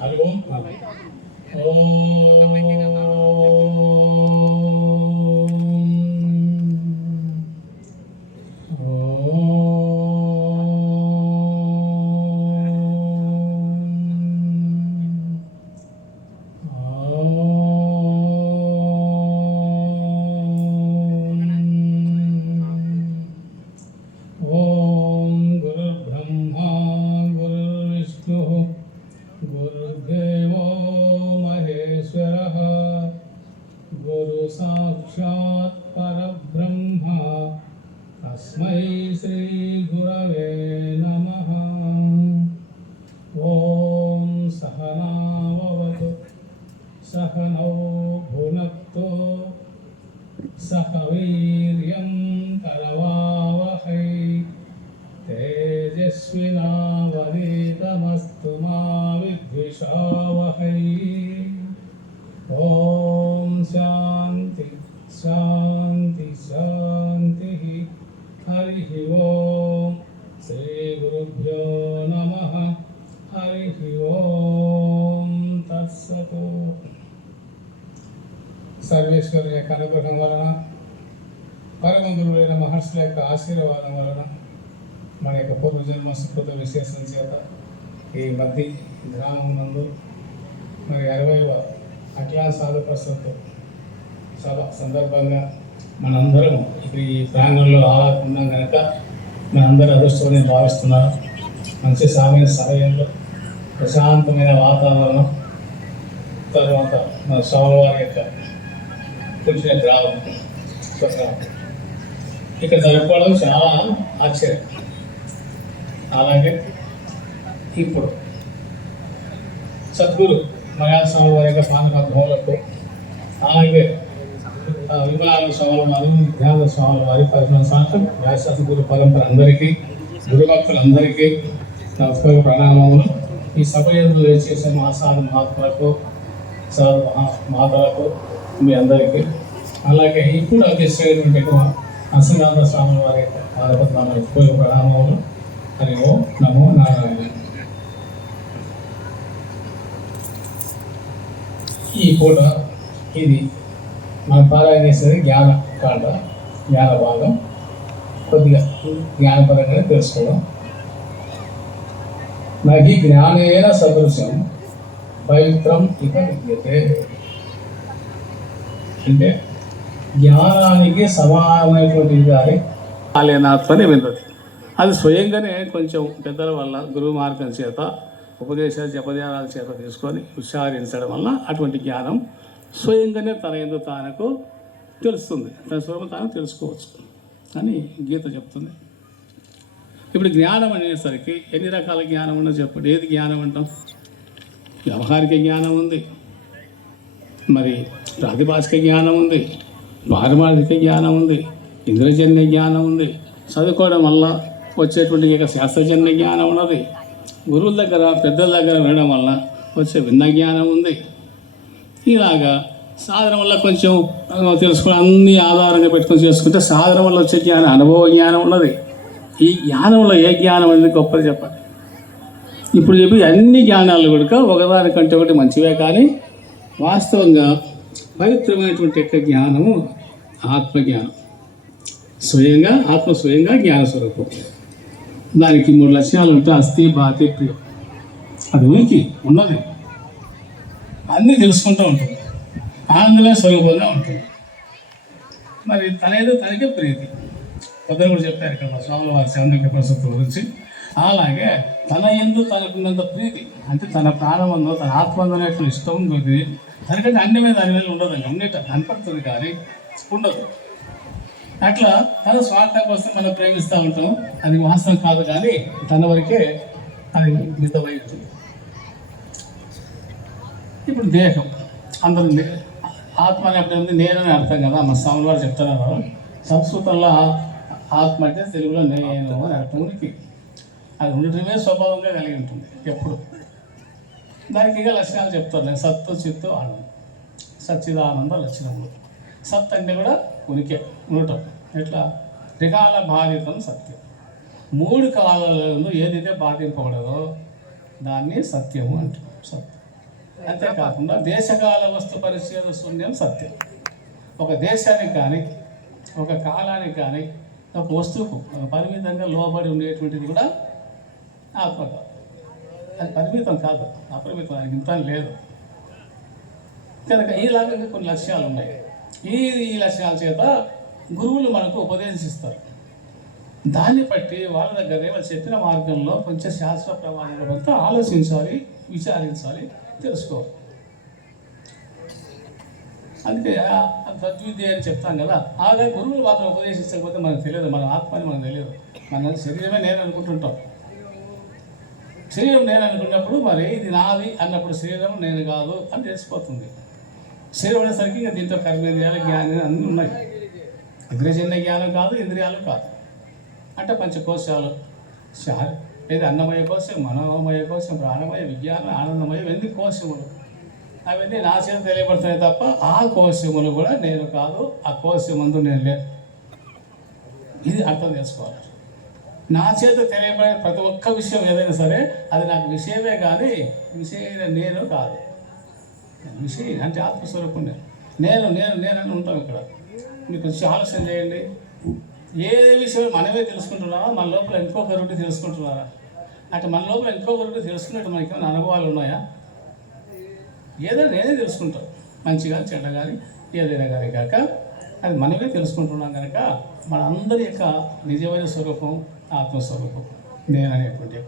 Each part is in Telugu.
హరి ఓం. ఓం गुरुर्देवो महेश्वरः गुरु साक्षात् परब्रह्म तस्मै श्री गुरवे नमः। ॐ सहनाववतु सहनौ भुनक्तु सह वीर्यं करवावहै तेजस्विनावनीतमस्तु मा विद्विषावहै। ॐ शान्ति शान्ति शान्तिः। हरिः ओं श्रीगुरुभ्यो नमः। हरिः ओं तत्सत्। సర్వేశ్వరుని యొక్క అనుగ్రహం వలన పరమ గురువులైన మహర్షుల యొక్క ఆశీర్వాదం వలన మన యొక్క పూర్వజన్మ సుకృత విశేషం చేత ఈ మధ్య గ్రామం నందు మరి 60వ అఖిలా సాధు ప్రస్తుత సభ సందర్భంగా మనందరం ఇప్పుడు ఈ ప్రాంగణంలో ఉన్నాం కనుక మనందరూ అదృష్టమని భావిస్తున్నారు. మంచి సామాన్య సహాయంలో ప్రశాంతమైన వాతావరణం, తర్వాత మన స్వామివారి యొక్క పుట్టిన గ్రామం ఇక్కడ జరపడం చాలా ఆశ్చర్యం. అలాగే ఇప్పుడు సద్గురు మలయాళ స్వామి వారి యొక్క పాదపద్మములకు, అలాగే విమలానంద స్వామి వారి, ధ్యాన స్వామి వారి 11 సంవత్సరం వ్యాసగురు పరంపర అందరికీ, గురుభక్తులందరికీ నా ఉపయోగ ప్రణామములు. ఈ సభ ఎదురు చేసే మహాసాధు మహాత్ములకు, సాధు మాతలకు, మీ అందరికీ, అలాగే ఇప్పుడు అధ్యక్షుడైనటువంటి అసనాథ స్వామి వారి యొక్క పాదపద్మములకు ఉపయోగ ప్రణామములు. హరి ఓం నమో నారాయణ. ఈ పూట ఇది మనం పారాయణ చేసేది జ్ఞాన కాండ, జ్ఞాన భాగం. కొద్దిగా జ్ఞానపరంగానే తెలుసుకోవడం. నహి జ్ఞానేన సదృశం పవిత్రం ఇక విద్యతే. అంటే జ్ఞానానికి సమానమైనటువంటి గారి కాలేనాత్మని విన్నది. అది స్వయంగానే కొంచెం పెద్దల వల్ల గురువు మార్గం చేత, ఉపదేశాలు జపధ్యానాల చేత తీసుకొని ఉచ్చారించడం వల్ల అటువంటి జ్ఞానం స్వయంగానే తన యందు తానకు తెలుస్తుంది, తన స్వరం తాను తెలుసుకోవచ్చు అని గీత చెప్తుంది. ఇప్పుడు జ్ఞానం అనేసరికి ఎన్ని రకాల జ్ఞానం ఉన్నో చెప్పండి. ఏది జ్ఞానం అంటాం? వ్యవహారిక జ్ఞానం ఉంది, మరి ప్రాతిభాషిక జ్ఞానం ఉంది, పారమార్థిక జ్ఞానం ఉంది, ఇంద్రజన్య జ్ఞానం ఉంది, చదువుకోవడం వల్ల వచ్చేటువంటి శాస్త్రజన్య జ్ఞానం ఉన్నది, గురువుల దగ్గర పెద్దల దగ్గర వినడం వల్ల వచ్చే విన్న జ్ఞానం ఉంది. ఇలాగా సాధన వల్ల కొంచెం తెలుసుకుని అన్ని ఆధారంగా పెట్టుకొని చేసుకుంటే సాధన వల్ల వచ్చే జ్ఞానం, అనుభవ జ్ఞానం ఉన్నది. ఈ జ్ఞానంలో ఏ జ్ఞానం అనేది గొప్పది చెప్పండి. ఇప్పుడు చెప్పి అన్ని జ్ఞానాలు కూడా ఒకదానికంటే ఒకటి మంచివే, కానీ వాస్తవంగా పవిత్రమైనటువంటి యొక్క జ్ఞానము ఆత్మజ్ఞానం. స్వయంగా ఆత్మ స్వయంగా జ్ఞానస్వరూపం. దానికి 3 లక్షణాలు ఉంటాయి. అస్థి, భాతి, ప్రియం. అది ఉనికి ఉన్నది, అన్నీ తెలుసుకుంటూ ఉంటుంది, ఆనందమే స్వరూపంగా ఉంటుంది. మరి తనేదో తనకే ప్రీతి. కొందరు కూడా చెప్పారు ఇక్కడ స్వాముల వారి శాంతిక పరిస్థితుల గురించి. అలాగే తన యందు తనకున్నంత ప్రీతి, అంటే తన ప్రాణమందో తన ఆత్మందనేటువంటి ఇష్టం కొద్ది తనకంటే అన్ని మీద దాని మీద ఉండదు, అన్నిట కనపడుతుంది కానీ ఉండదు. అట్లా తన స్వార్థం కోసం మనం ప్రేమిస్తూ ఉంటాం. అది వాస్తవం కాదు, కానీ తన వరకే అది మితమై ఉంటుంది. ఇప్పుడు దేహం అందరూ ఆత్మ అనేప్పుడు నేనని అర్థం కదా, మా స్వామి వారు చెప్తున్నారు. సంస్కృతంలో ఆత్మ అంటే తెలుగులో నేను అని అర్థం. ఉనికి అది ఉండటమే స్వభావంగా కలిగి ఉంటుంది ఎప్పుడు. దానికి ఇక లక్షణాలు చెప్తారు. నేను సత్తు, చిత్తు, ఆనందం, సచ్చిదానంద లక్షణములు. సత్ అంటే కూడా ఉనికి, ఉండటం. ఎట్లా? త్రికాల బాధితం సత్యం. 3 కాలాలలో ఏదైతే బాధింపబడదో దాన్ని సత్యము అంటాం. సత్యం అంతేకాకుండా దేశకాల వస్తు పరిచ్ఛేద శూన్యం సత్యం. ఒక దేశానికి కానీ ఒక కాలానికి కానీ ఒక వస్తువుకు పరిమితంగా లోబడి ఉండేటువంటిది కూడా ఆత్మ కాదు. అది పరిమితం కాదు, అపరిమితం, అది ఇంత లేదు కనుక ఈలాగా కొన్ని లక్ష్యాలు ఉన్నాయి. ఈ లక్ష్యాల చేత గురువులు మనకు ఉపదేశిస్తారు. దాన్ని బట్టి వాళ్ళ దగ్గరే వాళ్ళు చెప్పిన మార్గంలో కొంచెం శాస్త్ర ప్రమాణాలతో ఆలోచించాలి, విచారించాలి, తెలుసుకోవాలి. అందుకే తద్విద్య అని చెప్తాం కదా, ఆగా గురువులు మాత్రం ఉపదేశించకపోతే మనకు తెలియదు, మన ఆత్మని మనకు తెలియదు. మన శరీరమే నేను అనుకుంటుంటాం. శరీరం నేను అనుకున్నప్పుడు మరి ఇది నాది అన్నప్పుడు శరీరం నేను కాదు అని తెలిసిపోతుంది. శరీరం అనేసరికి ఇంకా దీంట్లో కర్మేంద్రియాలు, జ్ఞానం అన్నీ ఉన్నాయి. ఇంద్రియజన్య జ్ఞానం కాదు, ఇంద్రియాలు కాదు. అంటే పంచకోశాలు, లేదా అన్నమయ కోశం, మనోమయ కోశం, ప్రాణమయ, విజ్ఞానం, ఆనందమయ, ఇవన్నీ కోశములు. అవన్నీ నా చేత తెలియబడుతున్నాయి తప్ప ఆ కోశములు కూడా నేను కాదు, ఆ కోశమందు నేను లేదు. ఇది అర్థం చేసుకోవాలి. నా చేత తెలియబడే ప్రతి ఒక్క విషయం ఏదైనా సరే అది నాకు విషయమే కానీ విషయమైన నేను కాదు. విషయం అంటే ఆత్మస్వరూపం. నేను నేను నేనని ఉంటాం. ఇక్కడ మీకు కొంచెం ఆలోచన చేయండి. ఏ విషయం మనమే తెలుసుకుంటున్నామా, మన లోపల ఇంకొకరుండి తెలుసుకుంటున్నారా? అంటే మన లోపల ఇంకొకరుండి తెలుసుకున్నట్టు మనకి ఏమైనా అనుభవాలు ఉన్నాయా? ఏదో నేనే తెలుసుకుంటాం, మంచిగా చెడ్డ కానీ ఏదైనా కానీ కాక అది మనమే తెలుసుకుంటున్నాం కనుక మన అందరి యొక్క నిజమైన స్వరూపం ఆత్మస్వరూపం నేననేటువంటి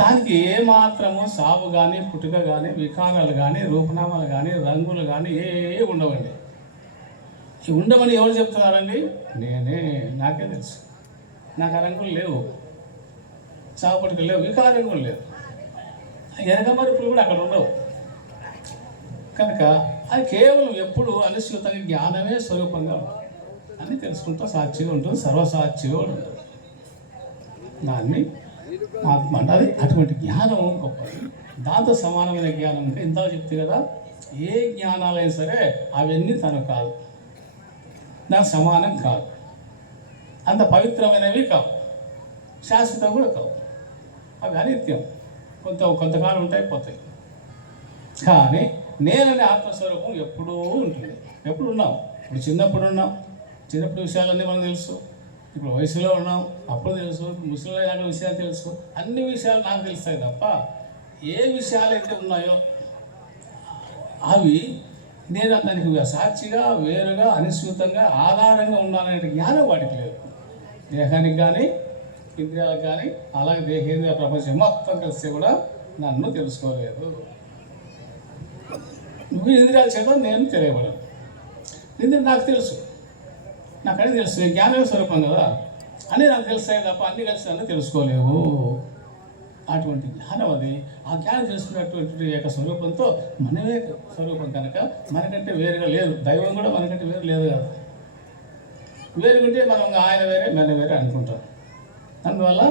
దానికి ఏమాత్రము సావు కానీ పుట్టుక కానీ వికారాలు కానీ రూపనామాలు కానీ రంగులు కానీ ఏ ఉండవండి. ఉండవని ఎవరు చెప్తున్నారండి? నేనే, నాకే తెలుసు. నాకు ఆ రంగులు లేవు, సావు పుట్టుక లేవు, వికారం కూడా లేవు, ఎరగమరుపులు కూడా అక్కడ ఉండవు. కనుక అది కేవలం ఎప్పుడు అనుసూతంగా జ్ఞానమే స్వరూపంగా ఉంటుంది. అన్నీ తెలుసుకుంటూ సాక్షిగా ఉంటుంది, సర్వసాక్షిగా కూడా ఉంటుంది. దాన్ని ఆత్మ అంటే అటువంటి జ్ఞానం గొప్పది. దాంతో సమానమైన జ్ఞానం ఇంకా ఇంత చెప్తే కదా, ఏ జ్ఞానాలైనా సరే అవన్నీ తను కాదు, దానికి సమానం కాదు, అంత పవిత్రమైనవి కావు, శాశ్వతం కూడా కావు. అవి అనిత్యం, కొంతకాలం ఉంటాయి, పోతాయి. కానీ నేననే ఆత్మస్వరూపం ఎప్పుడూ ఉంటుంది. ఎప్పుడు ఉన్నాం? ఇప్పుడు చిన్నప్పుడు ఉన్నాం, చిన్నప్పుడు విషయాలన్నీ మనకు తెలుసు. ఇప్పుడు వయసులో ఉన్నాం, అప్పుడు తెలుసు. ముసలిలో ఏమైనా విషయాలు తెలుసు. అన్ని విషయాలు నాకు తెలుస్తాయి తప్ప ఏ విషయాలు అయితే ఉన్నాయో అవి నేను దానికి సాక్షిగా, వేరుగా, అనుసూతంగా, ఆధారంగా ఉండాలనే జ్ఞానం వాటికి లేదు. దేహానికి కానీ ఇంద్రియాలకు కానీ అలాగే దేహేంద్రియ ప్రపంచం మొత్తం కలిస్తే కూడా నన్ను తెలుసుకోలేదు. నువ్వు ఇంద్రియాల చేత నేను తెలియబడను. ఇంద్రియ నాకు తెలుసు, నాకనే తెలుసు, నేను జ్ఞానమే స్వరూపం కదా అని నాకు తెలుస్తాయి తప్ప అన్ని కలిసి నన్ను తెలుసుకోలేవు. అటువంటి జ్ఞానం అది. ఆ జ్ఞానం తెలుసుకున్నటువంటి యొక్క స్వరూపంతో మనమే స్వరూపం కనుక మనకంటే వేరుగా లేదు. దైవం కూడా మనకంటే వేరు లేదు కదా. వేరుకుంటే మనం ఆయన వేరే మన వేరే అనుకుంటాం. అందువల్ల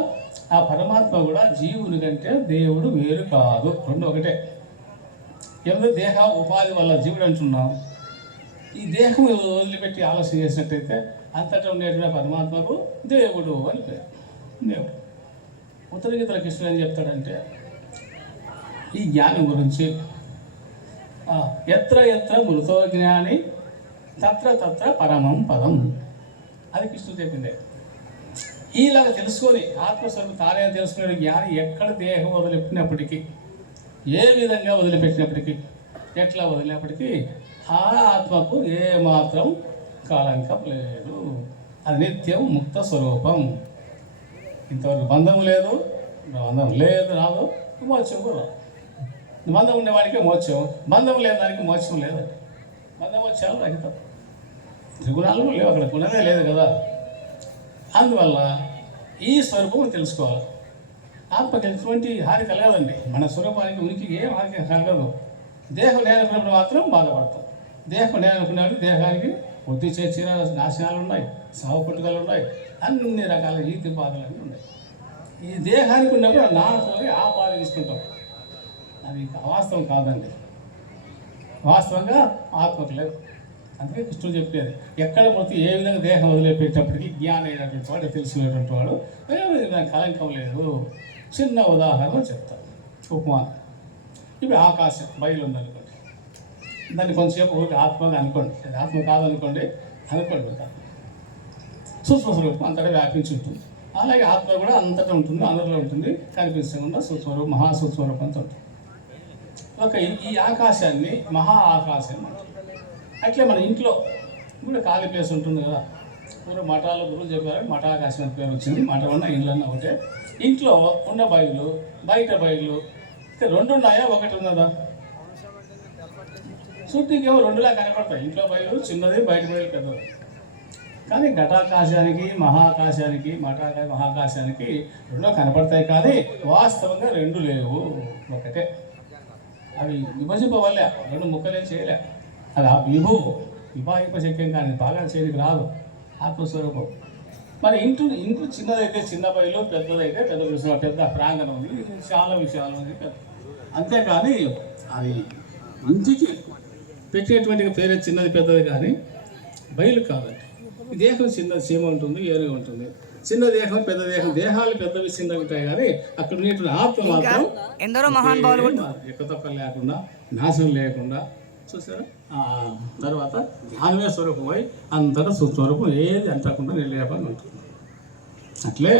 ఆ పరమాత్మ కూడా జీవుని కంటే దేవుడు వేరు కాదు, రెండు ఒకటే. ఏదో దేహ ఉపాధి వల్ల జీవుడు అంటున్నాం. ఈ దేహం వదిలిపెట్టి ఆలోచన చేసినట్టయితే అంతటా ఉండేటువంటి పరమాత్మకు దేవుడు అని పేరు. దేవుడు ఉత్తర గీతల కృష్ణుడు ఏం చెప్తాడంటే ఈ జ్ఞానం గురించి, ఎత్ర ఎత్ర మృతో జ్ఞాని తత్ర తత్ర పరమం పదం, అది కృష్ణుడు చెప్పిందే. ఈలాగా తెలుసుకొని ఆత్మస్వరూపం తానే తెలుసుకునే జ్ఞాని ఎక్కడ దేహం వదిలిపెట్టినప్పటికీ, ఏ విధంగా వదిలిపెట్టినప్పటికీ, ఎట్లా వదిలినప్పటికీ ఆ ఆత్మకు ఏమాత్రం కళంకం లేదు. అది నిత్యం ముక్త స్వరూపం. ఇంతవరకు బంధం లేదు, బంధం లేదు, రాదు, మోక్షం కూడా రాదు. బంధం ఉండేవాడికి మోక్షం, బంధం లేని దానికి మోక్షం లేదండి. బంధం మోక్షాలు రహితం, త్రిగుణాలు లేవు, అక్కడ గుణమే లేదు కదా. అందువల్ల ఈ స్వరూపం తెలుసుకోవాలి. ఆత్మకి ఎటువంటి హాని కలగదండి. మన స్వరూపానికి ఉనికికి ఏం హాని కలగదు. దేహం లేనప్పుడు మాత్రం బాధపడతాం. దేహం లేనప్పుడు దేహానికి వృద్ధి చేసిన నాశనాలు ఉన్నాయి, సావు పుట్టుకలు ఉన్నాయి, అన్ని రకాల ఈతి బాధలన్నీ ఉన్నాయి. ఈ దేహానికి ఉన్నప్పుడు నాతోనే ఆ బాధ తీసుకుంటాం. అది వాస్తవం కాదండి. వాస్తవంగా ఆత్మకు లేదు. అందుకే కృష్ణుడు చెప్పేది, ఎక్కడ మొత్తం ఏ విధంగా దేహం వదిలిపెట్టేటప్పటికీ జ్ఞానం అయినటువంటి వాడు, తెలిసినటువంటి వాడు దానికి కలంకం లేదు. చిన్న ఉదాహరణ చెప్తాను, ఉపమానం. ఇప్పుడు ఆకాశం బయలు ఉందనుకోండి, దాన్ని కొంచెంసేపు ఊరికి ఆత్మగా అనుకోండి, అది ఆత్మ కాదనుకోండి, అనుకోండి. సూక్ష్మ స్వరూపం అంతటా వ్యాపించి ఉంటుంది. అలాగే ఆత్మ కూడా అంతటా ఉంటుంది, అందరిలో ఉంటుంది, కనిపించకుండా సూక్ష్మరూపం మహాసూక్ష్మరూపంతో ఉంటుంది. ఈ ఆకాశాన్ని మహా ఆకాశం అంటారు. అట్లే మన ఇంట్లో కూడా ఖాళీ ప్లేస్ ఉంటుంది కదా, ఇప్పుడు మఠాలు గురువు చెప్పారు మఠాకాశం అని పేరు వచ్చింది. మఠం ఉన్న ఇంట్లో ఒకటే. ఇంట్లో ఉన్న బయలు బయట బయలు రెండు ఉన్నాయా, ఒకటి ఉన్నదా? చుట్టూకేమో రెండులా కనపడతాయి. ఇంట్లో బయలు చిన్నది, బయట బయలు పెద్దది. కానీ ఘటాకాశానికి మహాకాశానికి మహాకాశానికి రెండో కనపడతాయి, కానీ వాస్తవంగా రెండు లేవు, ఒకటే. అవి విభజింపవల్లే, రెండు ముక్కలేం చేయలే. అది విభాగింపశక్యం కానీ బాగా చేయడానికి రాదు ఆత్మస్వరూపం. మరి ఇంట్లో చిన్నదైతే చిన్న బయలు, పెద్దదైతే పెద్ద విషయం, పెద్ద ప్రాంగణం ఉంది, చాలా విషయాలు ఉంది పెద్ద. అంతేకాని అది ఇంటికి పెట్టేటువంటి పేరే చిన్నది పెద్దది, కానీ బయలు కాదండి. దేహం చిన్నది సీమ ఉంటుంది, ఏనుగు ఉంటుంది. చిన్న దేహం పెద్ద దేహం, దేహాలు పెద్దవి చిన్నవి ఉంటాయి, కానీ అక్కడ ఉన్నటువంటి ఆత్మ మాత్రం ఎందరో మహానుభావులు ఎక్కతొక్క లేకుండా, నాశనం లేకుండా చూసారా. తర్వాత ధ్యానమే స్వరూపమై అంతటా సుస్వరూపం ఏది అంటకుండా నిర్లేపంగా ఉంటుంది. అట్లే